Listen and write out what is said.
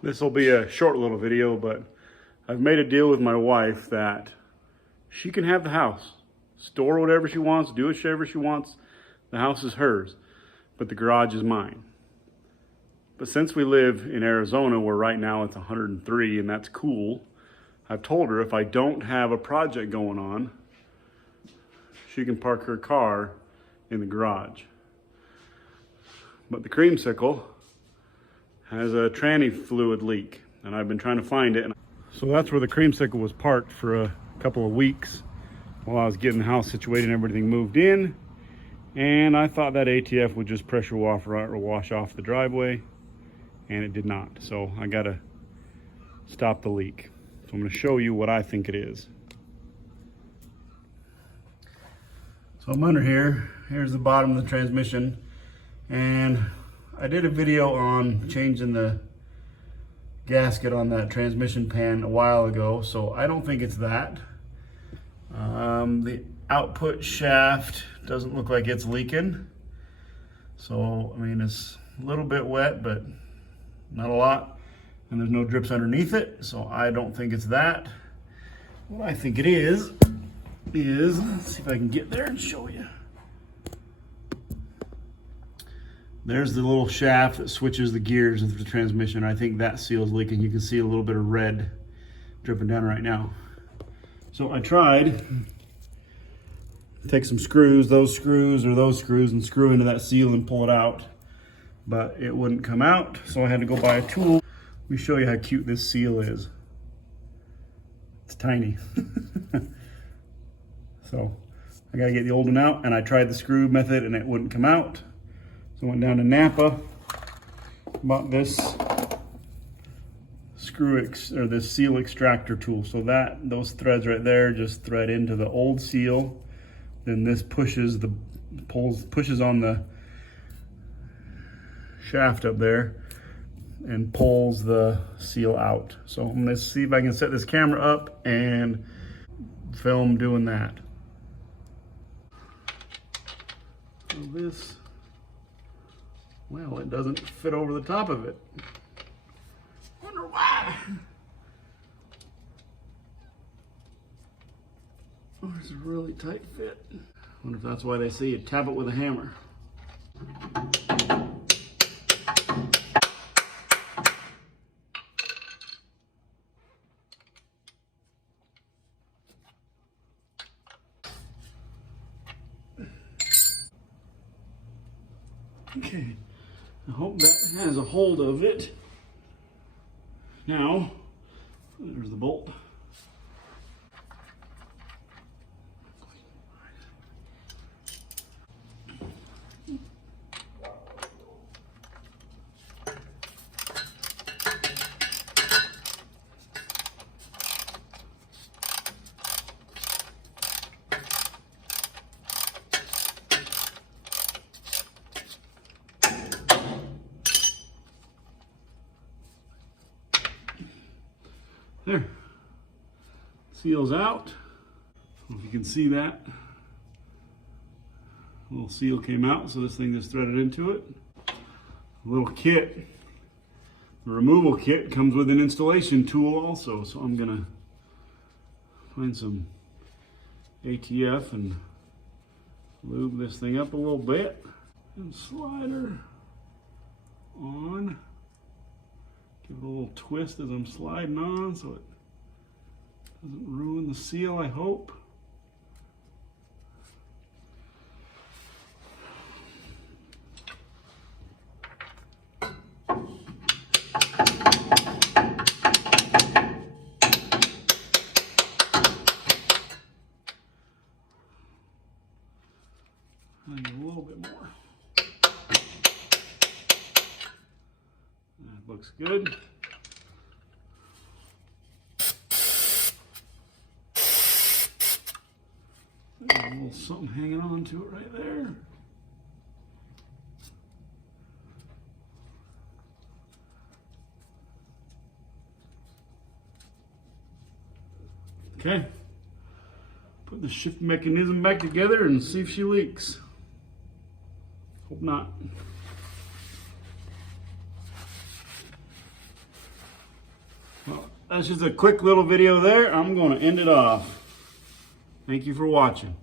This will be a short little video, but I've made a deal with my wife that she can have the house. Store whatever she wants, do whatever she wants. The house is hers, but the garage is mine. But since we live in Arizona, where right now it's 103 and that's cool, I've told her if I don't have a project going on, she can park her car in the garage. But the Creamsicle has a tranny fluid leak, and I've been trying to find it. So that's where the Creamsicle was parked for a couple of weeks while I was getting the house situated and everything moved in. And I thought that ATF would just pressure wash off the driveway, and it did not. So I gotta stop the leak. So I'm gonna show you what I think it is. So I'm under here. Here's the bottom of the transmission. And I did a video on changing the gasket on that transmission pan a while ago, so I don't think it's that. The output shaft doesn't look like it's leaking. So, I mean, it's a little bit wet, but not a lot. And there's no drips underneath it, so I don't think it's that. What I think it is, let's see if I can get there and show you. There's the little shaft that switches the gears of the transmission. I think that seal is leaking. You can see a little bit of red dripping down right now. So I tried to take some screws, those screws, and screw into that seal and pull it out. But it wouldn't come out, so I had to go buy a tool. Let me show you how cute this seal is. It's tiny. So I gotta get the old one out, and I tried the screw method and it wouldn't come out. So I went down to Napa, bought this this seal extractor tool. So those threads right there just thread into the old seal. Then this pushes on the shaft up there and pulls the seal out. So I'm gonna see if I can set this camera up and film doing that. So this, well, it doesn't fit over the top of it. Wonder why. Oh, it's a really tight fit. Wonder if that's why they say you tap it with a hammer. Okay, I hope that has a hold of it. Now, there's the bolt. There, seal's out. I don't know if you can see that. A little seal came out, so this thing just threaded into it. A little kit, the removal kit comes with an installation tool also. So I'm gonna find some ATF and lube this thing up a little bit and slide her on. Give it a little twist as I'm sliding on so it doesn't ruin the seal, I hope. I need a little bit more. That looks good. There's a little something hanging on to it right there. Okay. Put the shift mechanism back together and see if she leaks. Hope not. Well, that's just a quick little video there. I'm going to end it off. Thank you for watching.